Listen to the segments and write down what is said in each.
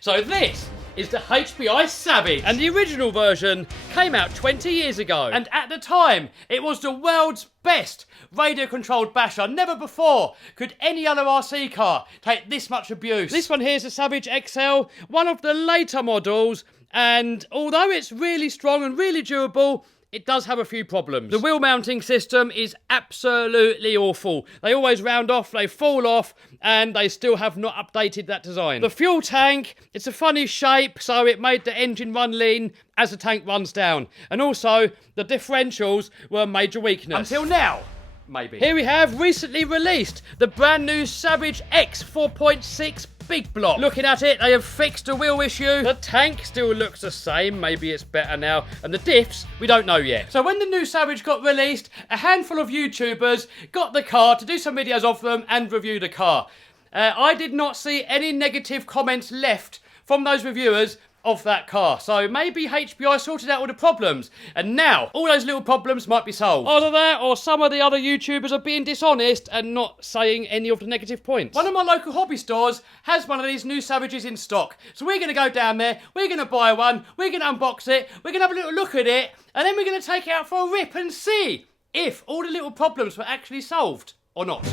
So this is the HPI Savage. And the original version came out 20 years ago. And at the time, it was the world's best radio-controlled basher. Never before could any other RC car take this much abuse. This one here is the Savage XL, one of the later models. And although it's really strong and really durable, it does have a few problems. The wheel mounting system is absolutely awful. They always round off, they fall off, and they still have not updated that design. The fuel tank, it's a funny shape, so it made the engine run lean as the tank runs down. And also, the differentials were a major weakness. Until now, maybe. Here we have recently released the brand new Savage X 4.6 Big Block. Looking at it, they have fixed the wheel issue. The tank still looks the same. Maybe it's better now. And the diffs, we don't know yet. So when the new Savage got released, a handful of YouTubers got the car to do some videos of them and review the car. I did not see any negative comments left from those reviewers of that car. So maybe HPI sorted out all the problems and now all those little problems might be solved. Either that or some of the other YouTubers are being dishonest and not saying any of the negative points. One of my local hobby stores has one of these new Savages in stock. So we're going to go down there, we're going to buy one, we're going to unbox it, we're going to have a little look at it, and then we're going to take it out for a rip and see if all the little problems were actually solved or not.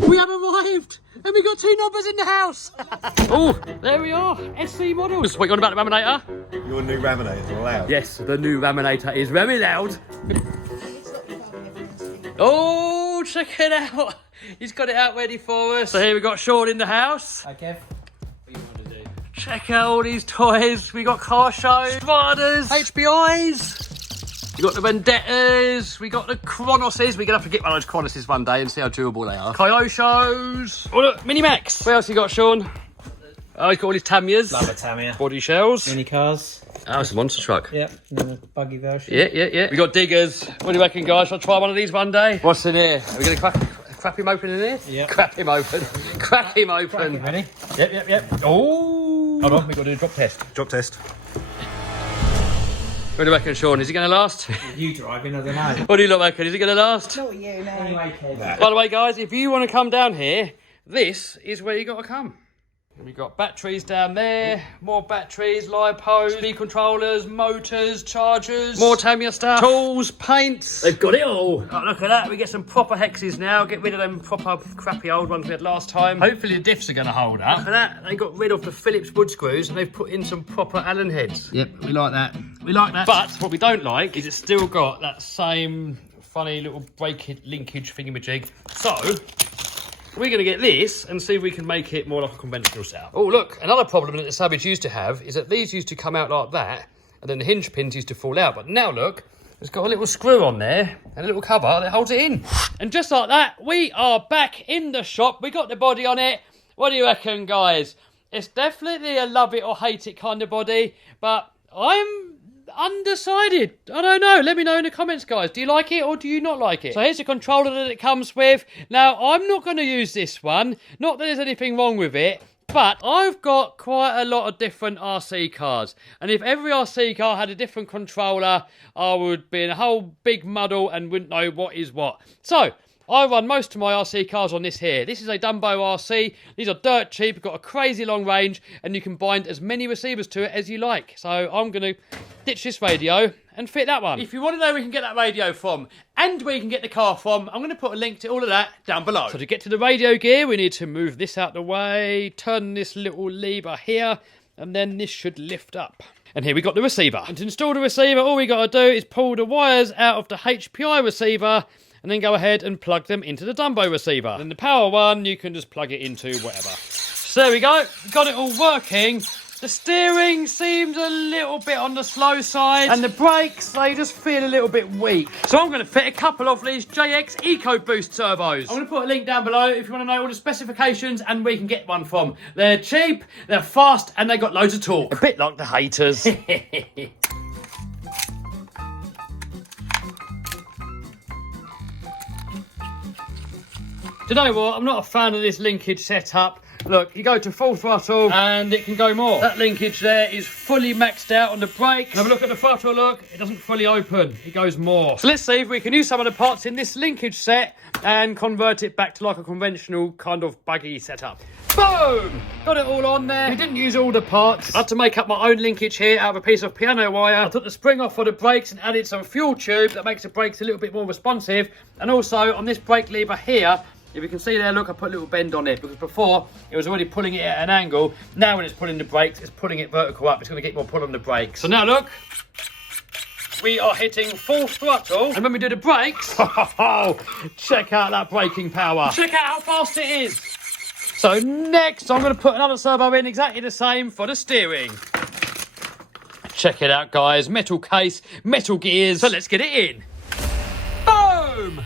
We have arrived, and we got two knobbers in the house. Oh, there we are, SC models. What, you on about the Raminator? Your new Raminator is loud. Yes, the new Raminator is very loud. Oh, check it out. He's got it out ready for us. So here we got Sean in the house. Hi, Kev. What do you want to do? Check out all these toys. We got car shows, Stradas, HPIs. We got the Vendettas, we got the Chronoses. We're going to have to get one of those Chronoses one day and see how durable they are. Kyoshos. Oh look, Mini Max. What else you got, Sean? Oh, he's got all his Tamias. Love a Tamiya. Body shells. Mini cars. Oh, it's a monster truck. Yep, and then the buggy version. Yeah. We got diggers. What do you reckon, guys? Shall I try one of these one day? What's in here? Are we going to crap him open in here? Yeah. Crap him open. Crack him open. Ready? Yep. Oh. Hold on, we've got to do a drop test. Drop test. What do you reckon, Sean? Is he going to last? You driving, I don't know. What do you look reckon? Is he going to last? Not you, no. Anyway, Kev. By the way, guys, if you want to come down here, this is where you got to come. We've got batteries down there, more batteries, lipos, speed controllers, motors, chargers, more Tamiya stuff, tools, paints. They've got it all. Oh, look at that. We get some proper hexes now. Get rid of them proper crappy old ones we had last time. Hopefully the diffs are going to hold up. Look at that. They got rid of the Phillips wood screws and they've put in some proper Allen heads. Yep, we like that. We like that. But what we don't like is it's still got that same funny little brake linkage thingamajig. So we're going to get this and see if we can make it more like a conventional setup. Oh, look, another problem that the Savage used to have is that these used to come out like that, and then the hinge pins used to fall out. But now, look, it's got a little screw on there and a little cover that holds it in. And just like that, we are back in the shop. We got the body on it. What do you reckon, guys? It's definitely a love it or hate it kind of body, but I'm undecided. I don't know. Let me know in the comments, guys. Do you like it or do you not like it? So here's the controller that it comes with. Now, I'm not going to use this one. Not that there's anything wrong with it, but I've got quite a lot of different RC cars. And if every RC car had a different controller, I would be in a whole big muddle and wouldn't know what is what. So I run most of my RC cars on this here. This is a Dumbo RC. These are dirt cheap, got a crazy long range, and you can bind as many receivers to it as you like. So I'm going to ditch this radio and fit that one. If you want to know where we can get that radio from and where you can get the car from, I'm going to put a link to all of that down below. So to get to the radio gear, we need to move this out the way, turn this little lever here, and then this should lift up. And here we got the receiver. And to install the receiver, all we got to do is pull the wires out of the HPI receiver and then go ahead and plug them into the Dumbo receiver. And the power one, you can just plug it into whatever. So there we go, got it all working. The steering seems a little bit on the slow side, and the brakes, they just feel a little bit weak. So I'm going to fit a couple of these JX EcoBoost turbos. I'm going to put a link down below if you want to know all the specifications and where you can get one from. They're cheap, they're fast, and they got loads of torque. A bit like the haters. Do you know what? I'm not a fan of this linkage setup. Look, you go to full throttle and it can go more. That linkage there is fully maxed out on the brakes. Have a look at the throttle, look, it doesn't fully open, it goes more. So let's see if we can use some of the parts in this linkage set and convert it back to like a conventional kind of buggy setup. Boom! Got it all on there. We didn't use all the parts. I had to make up my own linkage here out of a piece of piano wire. I took the spring off for the brakes and added some fuel tube that makes the brakes a little bit more responsive. And also on this brake lever here, if you can see there, look, I put a little bend on it because before it was already pulling it at an angle. Now when it's pulling the brakes, it's pulling it vertical up. It's going to get more pull on the brakes. So now look, we are hitting full throttle. And when we do the brakes, check out that braking power. Check out how fast it is. So next, I'm going to put another servo in exactly the same for the steering. Check it out, guys. Metal case, metal gears. So let's get it in. Boom!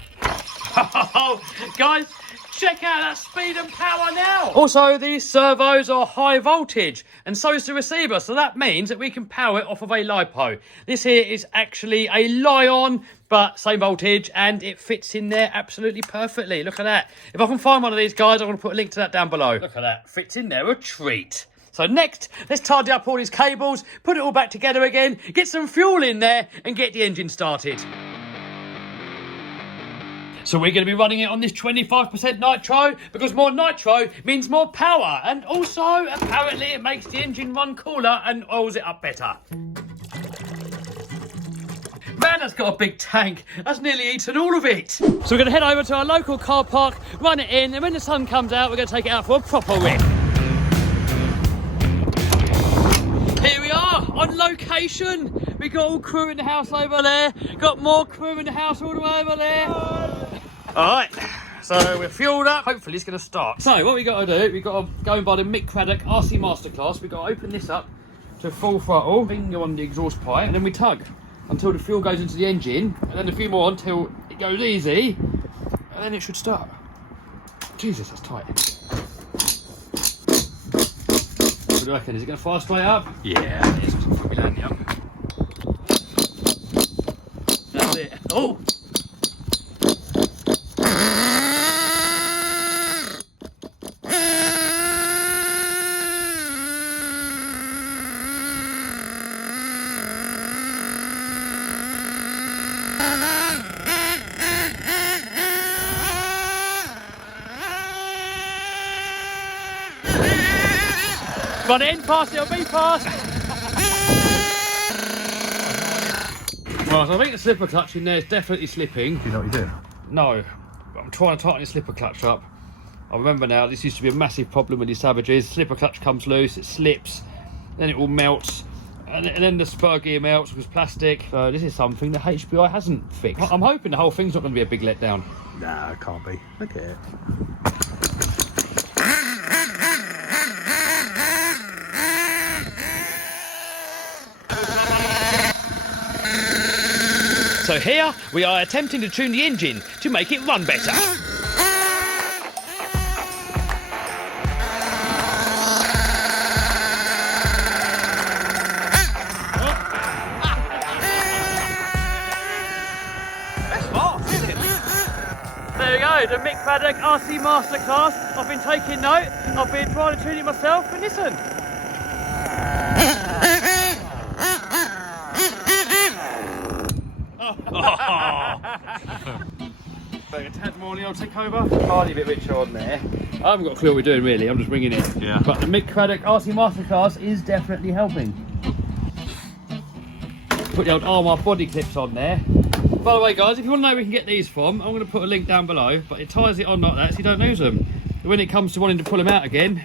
Guys, check out that speed and power now. Also, these servos are high voltage, and so is the receiver. So that means that we can power it off of a LiPo. This here is actually a Lion, but same voltage, and it fits in there absolutely perfectly. Look at that. If I can find one of these, guys, I'm going to put a link to that down below. Look at that. Fits in there a treat. So next, let's tidy up all these cables, put it all back together again, get some fuel in there, and get the engine started. So we're going to be running it on this 25% nitro, because more nitro means more power. And also, apparently, it makes the engine run cooler and oils it up better. Man, that's got a big tank. That's nearly eaten all of it. So we're going to head over to our local car park, run it in, and when the sun comes out, we're going to take it out for a proper rip. Here we are, on location. We got all crew in the house over there. Got more crew in the house all the way over there. Alright, so we're fueled up. Hopefully it's going to start. So what we got to do, we've got to go and buy the Mick Craddock RC Masterclass. We've got to open this up to full throttle, finger on the exhaust pipe, and then we tug until the fuel goes into the engine, and then a few more until it goes easy, and then it should start. Jesus, that's tight. What do you reckon? Is it going to fire straight up? Yeah, it is. Probably landing up. That's it. Oh! Run it in fast, it'll be fast. Right, so I think the slipper clutch in there is definitely slipping. Do you know what you're doing? No, I'm trying to tighten the slipper clutch up. I remember now, this used to be a massive problem with these Savages. Slipper clutch comes loose, it slips, then it all melts, and then the spur gear melts because plastic. So this is something that HPI hasn't fixed. I'm hoping the whole thing's not going to be a big letdown. Nah, it can't be. Look at it. So here we are attempting to tune the engine to make it run better. That's fast, isn't it? There you go, the Mick Craddock RC Masterclass. I've been taking note, I've been trying to tune it myself, and listen. A tad more and I'll take over. Hardly a bit richer on there. I haven't got a clue what we're doing really, I'm just winging it. Yeah. But the Mick Craddock RC Masterclass is definitely helping. Put the old Armour body clips on there. By the way guys, if you want to know where we can get these from, I'm going to put a link down below, but it ties it on like that so you don't lose them. When it comes to wanting to pull them out again,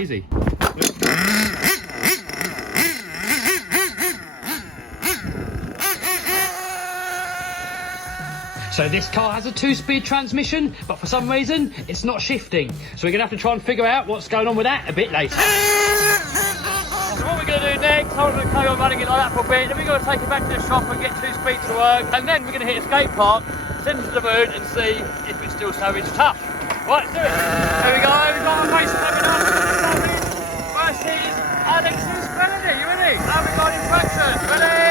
easy. So this car has a 2-speed transmission, but for some reason, it's not shifting. So we're going to have to try and figure out what's going on with that a bit later. So what we're going to do next, I'm going to carry on running it like that for a bit, then we're going to take it back to the shop and get 2 speeds to work, and then we're going to hit a skate park, send it to the moon and see if it's still Savage tough. Right, let's do it. Here we go, we've got a race coming on. Savage versus Alex's Melody. You ready? Now we've got infraction. Ready?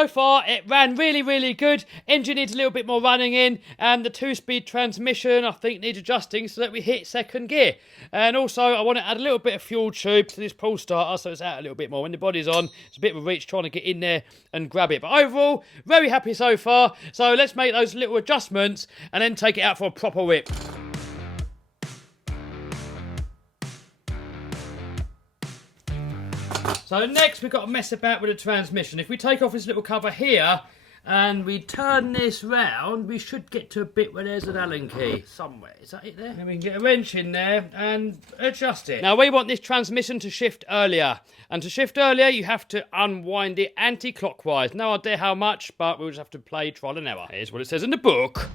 so far, it ran really, really good. Engine needs a little bit more running in, and the 2-speed transmission, I think, needs adjusting so that we hit second gear. And also, I want to add a little bit of fuel tube to this pull starter so it's out a little bit more. When the body's on, it's a bit of a reach trying to get in there and grab it. But overall, very happy so far. So let's make those little adjustments and then take it out for a proper whip. So next we've got to mess about with the transmission. If we take off this little cover here and we turn this round, we should get to a bit where there's an Allen key somewhere. Is that it there? And we can get a wrench in there and adjust it. Now we want this transmission to shift earlier. And to shift earlier, you have to unwind it anti-clockwise. No idea how much, but we'll just have to play trial and error. Here's what it says in the book.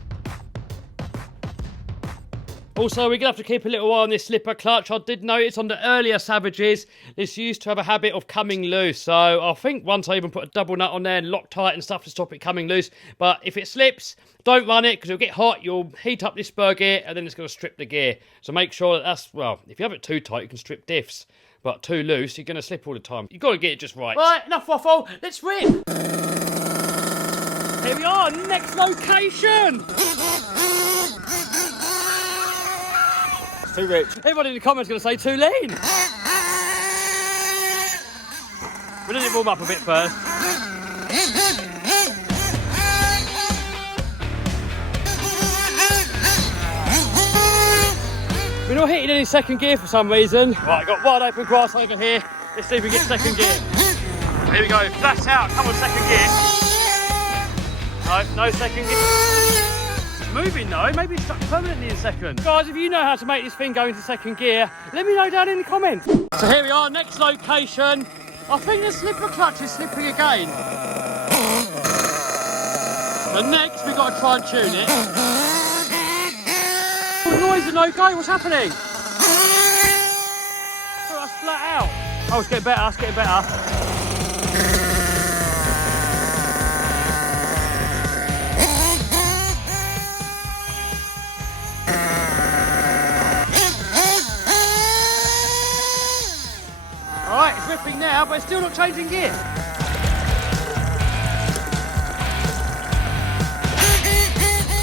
Also, we're going to have to keep a little eye on this slipper clutch. I did notice on the earlier Savages, this used to have a habit of coming loose. So I think once I even put a double nut on there and Loctite and stuff to stop it coming loose. But if it slips, don't run it because it'll get hot. You'll heat up this spur gear and then it's going to strip the gear. So make sure that well, if you have it too tight, you can strip diffs. But too loose, you're going to slip all the time. You've got to get it just right. Right, enough waffle. Let's rip. Here we are, next location. Too rich. Everybody in the comments is going to say too lean. We'll let it warm up a bit first. We're not hitting any second gear for some reason. Right, got wide open grass over here. Let's see if we get second gear. Here we go, flat out, come on second gear. No second gear. Moving though, maybe it's stuck permanently in second. Guys, if you know how to make this thing go into second gear, let me know down in the comments. So here we are, next location. I think the slipper clutch is slipping again. So next we've got to try and tune it. The noise is no go, what's happening? Oh, that's flat out. Oh, it's getting better, it's getting better. Alright, it's ripping now, but it's still not changing gear.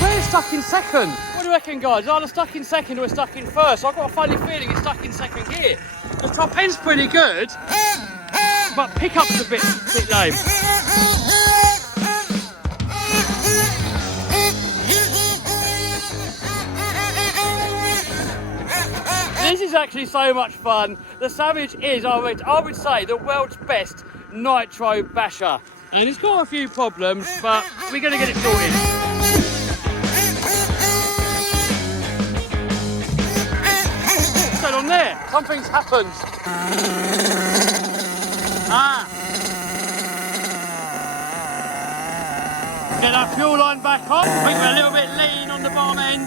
We're stuck in second. What do you reckon, guys? It's either stuck in second or it's stuck in first. I've got a funny feeling it's stuck in second gear. The top end's pretty good, but pickup's a bit lame. This is actually so much fun. The Savage is, I would say, the world's best nitro basher. And it's got a few problems, but we're going to get it sorted. What's going on there? Something's happened. Get that fuel line back on. I think we're a little bit lean on the bottom end.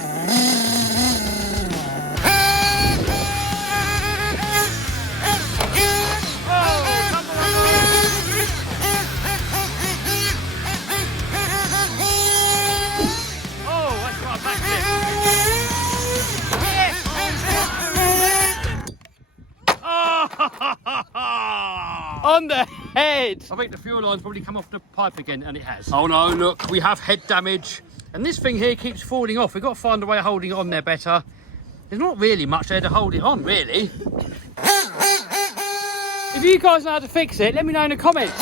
On the head! I think the fuel line's probably come off the pipe again, and it has. Oh no, look, we have head damage. And this thing here keeps falling off. We've got to find a way of holding it on there better. There's not really much there to hold it on, really. If you guys know how to fix it, let me know in the comments.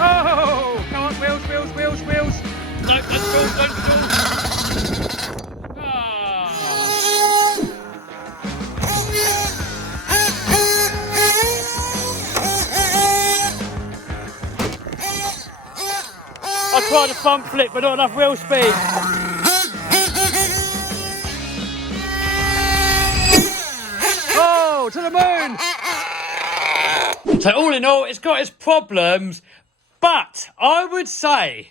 Oh, come on, wheels. No, don't stall. I tried a front flip, but not enough wheel speed. Oh, to the moon! So all in all, it's got its problems, but I would say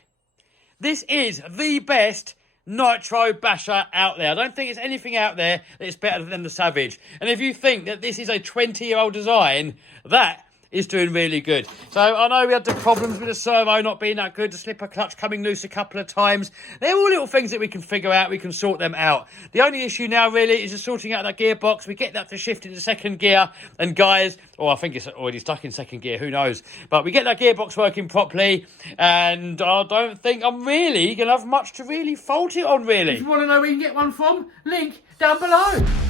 this is the best nitro basher out there. I don't think there's anything out there that is better than the Savage. And if you think that this is a 20-year-old design, that is doing really good. So I know we had the problems with the servo not being that good, the slipper clutch coming loose a couple of times. They're all little things that we can figure out, we can sort them out. The only issue now really is just sorting out that gearbox. We get that to shift into second gear, and guys, I think it's already stuck in second gear, who knows. But we get that gearbox working properly, and I don't think I'm really going to have much to really fault it on, really. If you want to know where you can get one from, link down below.